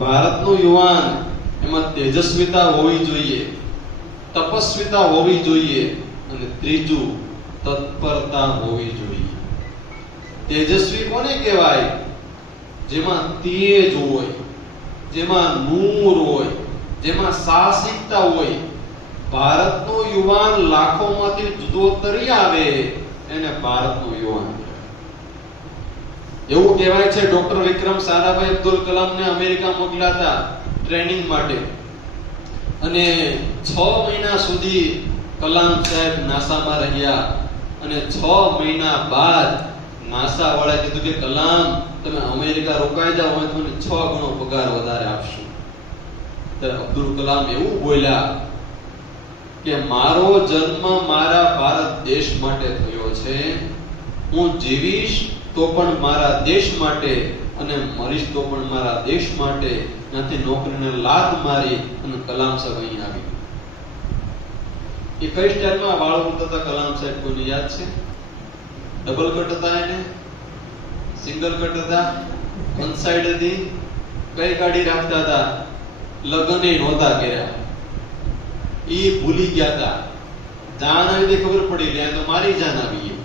ભારતનો યુવાન એમાં તેજસ્વીતા હોવી જોઈએ, તપસ્વીતા હોવી જોઈએ અને ત્રીજું તત્પરતા હોવી જોઈએ તેજસ્વી કોને કહેવાય જેમાં તેજ હોય, જેમાં નૂર હોય, જેમાં સાહસિકતા હોય ભારતનો યુવાન લાખોમાંથી જુદો તરી આવે, એને ભારતનો યુવાન. એવું કહેવાય છે, ડોક્ટર વિક્રમ સારાભાઈ અબ્દુલ કલામને અમેરિકા મોકલ્યા ટ્રેનિંગ માટે. અને છ મહિના સુધી કલામ સાહેબ નાસામાં રહ્યા અને છ મહિના બાદ નાસા વાળા કીધું કે, કલામ, તમે અમેરિકા રોકાઈ જાઓ, અમે તમને છ ગણો પગાર વધારે આપશું. ત્યારે અબ્દુલ કલામ એવું બોલ્યા કે, મારો જન્મ મારા ભારત દેશ માટે થયો છે. હું જીવીશ તો પણ મારા દેશ માટે અને મરીશ તો પણ મારા દેશ માટે નથી નોકરીને લાત મારી અને કલામ સાહેબ અહીં આવી. એ કઈ સ્ટાઇલમાં વાળ હતા કલામ સાહેબ કોઈને યાદ છે? ડબલ કટ હતા એને? સિંગલ કટ હતા? વન સાઈડ હતી? કઈ ગાડી રાખતા હતા? લગ્ન નહોતા કર્યા. એ ભૂલી ગયા હતા. જાન આવી ખબર પડી લે તો મારી જાન આવી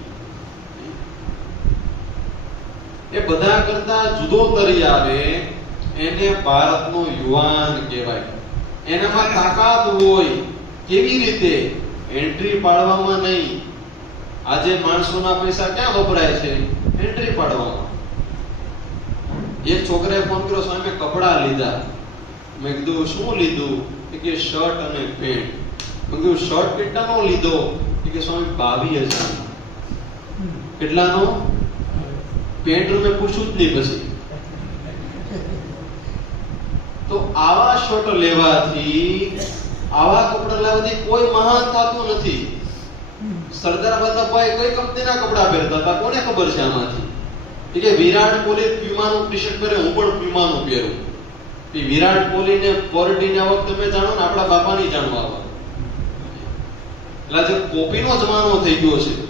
એ બધા કરતા જુદો તરી આવે, એને ભારતનો યુવાન કહેવાય. એનામાં તાકાત હોય કેવી રીતે? એન્ટ્રી પાડવામાં નહીં. આજે માણસોના પૈસા ક્યાં વપરાય છે? એન્ટ્રી પાડવામાં. એક છોકરાએ ફોન કર્યો, સામે કપડા લીધા. મેં કીધું, શું લીધું? કે, શર્ટ અને પેન્ટ. મેં કીધું, શર્ટ કેટલાનો લીધો? કે સ્વામી બાવીસ હજાર કેટલાનો? પેન્ટ મેં પૂછ્યું જ નહીં પછી. તો આવા શર્ટ લેવાથી આવા કપડા લેવાથી કોઈ મહાન થતું નથી. સરદાર વલ્લભભાઈ કઈ કંપનીના કપડા પહેરતા હતા? કોને ખબર છે આમાંથી? એટલે વિરાટ કોહલી પ્યુમાનું ટી-શર્ટ પહેરે, હું પણ પ્યુમાનું પહેરું. એ વિરાટ કોહલી ને કોરડી ને વખત તમે જાણો ને, આપણા બાપાની જાણવા એટલે આજે કોપીનો જમાનો થઈ ગયો છે.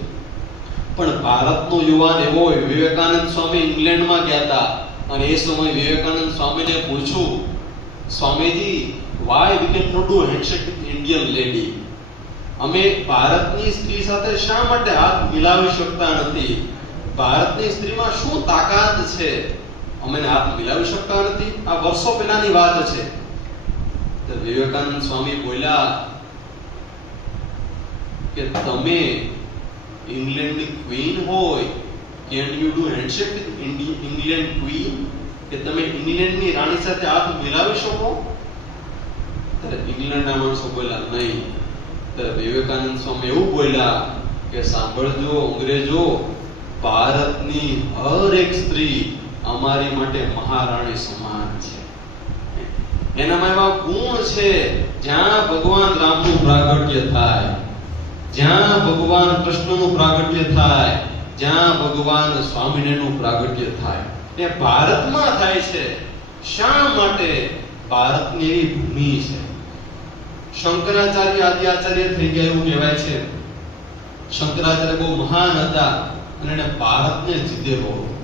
પણ ભારતનો યુવાન એવો હોય, વિવેકાનંદ સ્વામી ઇંગ્લેન્ડમાં ગયા હતા. અને એ સમયે વિવેકાનંદ સ્વામીને પૂછ્યું, Swamiji why we can not do handshake Indian lady અમે ભારતની સ્ત્રી સાથે શા માટે હાથ મિલાવી શકતા નથી? ભારતની સ્ત્રીમાં શું તાકાત છે? અમે હાથ મિલાવી શકતા નથી. આ વર્ષો પહેલાની વાત છે. વિવેકાનંદ સ્વામી બોલ્યા કે, તમે ઇંગ્લેન્ડની ક્વીન હોય can you do handshake with England queen કે તમે ઇંગ્લેન્ડની રાણી સાથે હાથ મિલાવી શકો? ત્યારે ઇંગ્લેન્ડના માણસો બોલ્યા, નહીં. ત્યારે વિવેકાનંદ સ્વામી એવું બોલ્યા કે સાંભળજો અંગ્રેજો, ભારતની હર એક સ્ત્રી અમારી માટે મહારાણી સમાન છે. એનામાં એવા ગુણ છે, જ્યાં ભગવાન રામનું પ્રાગટ્ય થાય. જ્યાં ભગવાન કૃષ્ણનું પ્રાગટ્ય થાય, જ્યાં ભગવાન સ્વામિનારાયણનું પ્રાગટ્ય થાય, એ ભારતમાં થાય છે. શા માટે? ભારતની એવી ભૂમિ છે. શંકરાચાર્ય આદિ આચાર્ય થઈ ગયા એવું કહેવાય છે. શંકરાચાર્ય બહુ મહાન હતા અને એને ભારતને જીતેલો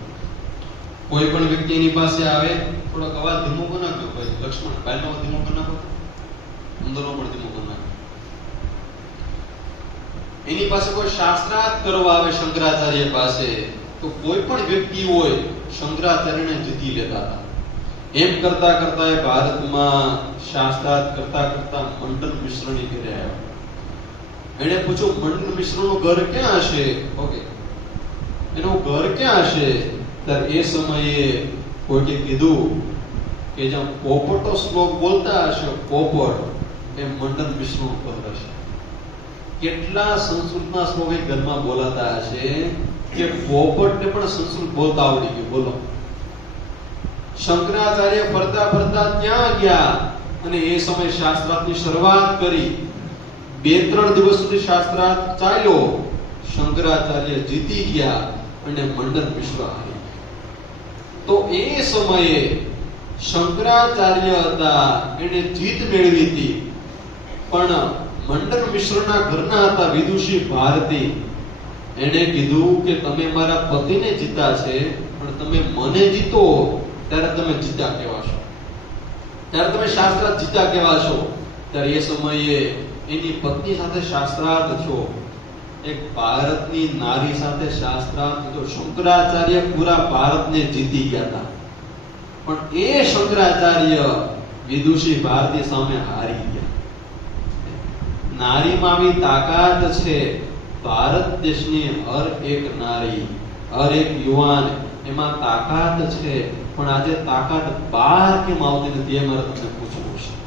કોઈ પણ વ્યક્તિ એની પાસે આવે, થોડોક અવાજ ધીમો નાખજો. ભાઈ, લક્ષ્મણ પહેલો ધીમો નાખો. અંદરનો પણ ધીમો નાખો એની પાસે કોઈ શાસ્ત્રાર્થ કરવા આવે શંકરાચાર્ય પાસે, તો કોઈ પણ વ્યક્તિ હોય, શંકરાચાર્યને જીતી લેતા હતા. એમ કરતા કરતા એ ભારતમાં શાસ્ત્રાર્થ કરતા કરતા મંડન મિશ્રની ઘરે આવ્યો. એણે પૂછ્યું મંડન મિશ્રનું ઘર ક્યાં હશે? ઓકે. એનું ઘર ક્યાં હશે? ત્યારે એ સમયે કોઈકે કીધું કે જ્યાં પોપટો શ્લોક બોલતા હશે, પોપટ એ મંડન મિશ્રનું ઘર હશે કેટલા સંસ્કૃતના શ્લોકે ઘરમાં બોલાતા હશે કે પોપટને પણ સંસ્કૃત બોલતા આવડી ગયું? બોલો. શંકરાચાર્ય ફરતા ફરતા ત્યાં ગયા અને એ સમય શાસ્ત્રાર્થની શરૂઆત કરી. બે ત્રણ દિવસ સુધી શાસ્ત્રાર્થ ચાલ્યો. શંકરાચાર્ય જીતી ગયા અને મંડન મિશ્ર હારી તો એ સમયે શંકરાચાર્ય હતા, એને જીત મેળવી હતી. પણ મંડન મિશ્રના ઘરના હતા વિદુષી ભારતી. એણે કીધું કે તમે મારા પતિને જીતા છે, પણ તમે મને જીતો, ત્યારે તમે જીતા કહેવાશો ત્યારે તમે શાસ્ત્રાર્થ જીતા કહેવાશો ત્યારે એ સમયે એની પત્ની સાથે શાસ્ત્રાર્થ થયો એક ભારતની નારી સાથે શાસ્ત્રાર્થ તો શંકરાચાર્ય પૂરા ભારતને જીતી ગયા હતા. પણ એ શંકરાચાર્ય વિદુષી ભારતી સામે હારી ગયા. નારીમાં આવી તાકાત છે. ભારત દેશની હર એક નારી, હર એક યુવાન એમાં તાકાત છે. પણ આજે તાકાત બહાર કેમ આવતી નથી એ મારે તમને પૂછવું છે.